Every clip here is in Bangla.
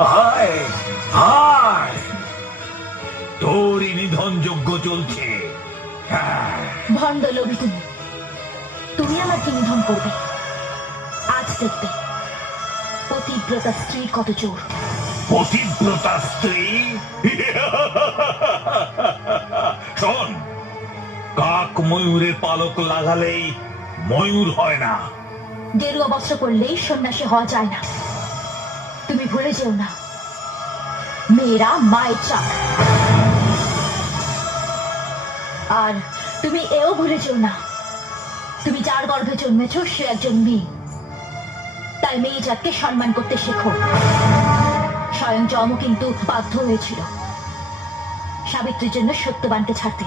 হায় হায়, তোরই নিধন যজ্ঞ চলছে। হ্যাঁ, ভণ্ড লোভী তুমি, তুমি আমাকে নিধন করবে। আজ দেখবে পতিব্রতা স্ত্রীর কত জোর। পতিব্রতা স্ত্রী? শোন, কাক ময়ূরের পালক লাগালেই ময়ূর হয় না। গেরুয়া বস্ত্র পরলেই সন্ন্যাসী হওয়া যায় না। তুমি ভুলে যেও না, মেয়েরা মায়ের চাক। আর তুমি এও ভুলে যেও না, তুমি যার গর্ভে জন্মেছ সে একজন মেয়ে। তাই মেয়ে জাতকে সম্মান করতে শেখো। স্বয়ং যম কিন্তু বাধ্য হয়েছিল সাবিত্রীর জন্য সত্যবানকে ছাড়তে,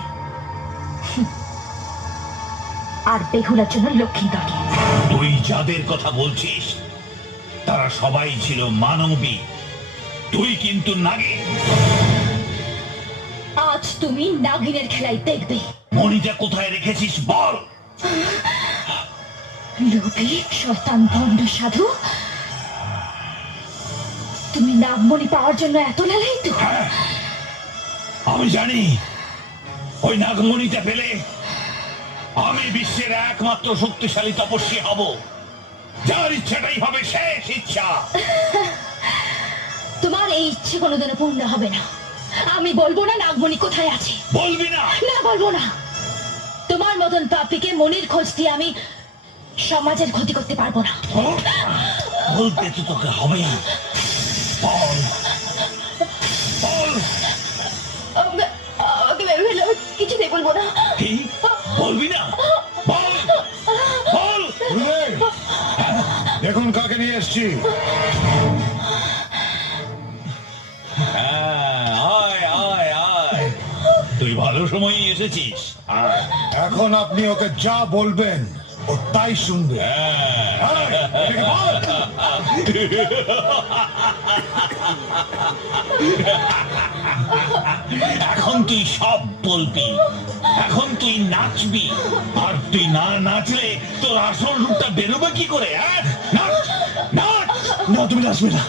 আর বেহুলার জন্য লক্ষ্মীধরকে। তুই যাদের কথা বলছিস তারা সবাই ছিল মানবী, তুই কিন্তু নাগিন। আজ তুমি নাগিনের খেলাই দেখবে। মণিটা কোথায় রেখেছিস বল। লোভী শয়তান ভণ্ড সাধু, তুমি নাগমণি পাওয়ার জন্য এত লালায়িত? হ্যাঁ, আমি জানি ওই নাগমণিটা পেলে আমি বিশ্বের একমাত্র শক্তিশালী তপস্বী হব, যার ইচ্ছাটাই হবে শেষ ইচ্ছা। তোমার এই ইচ্ছে কোনোদিনও পূর্ণ হবে না। আমি বলবো না নাগমণি কোথায় আছে। বলবি না? না, বলবো না। তোমার মতন পাপীকে মনির খোঁজ দিয়ে আমি সমাজের ক্ষতি করতে পারবো না। বলতে তো তোকে হবে। বল বল। আমাকে মেরে ফেলো, কিছুতেই বলবো না। কি বলবি না? বল বল। দেখুন কাকে নিয়ে এসছি। হ্যাঁ, আয় আয় আয়, তুই ভালো সময়ই এসেছিস। এখন আপনি ওকে যা বলবেন ও তাই শুনবে। আয়, এটাকে বল। এখন তুই সব বলবি, এখন তুই নাচবি, আর তুই না নাচলে তোর আসল রূপটা বেরোবে কি করে? হ্যাঁ, নাচ নাচ। না, তুমি নাচবে না।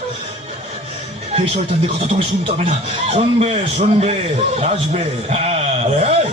এই শয়তানদের কথা তুমি শুনতে হবে না। শুনবে শুনবে, নাচবে। হ্যাঁ, আরে, এই,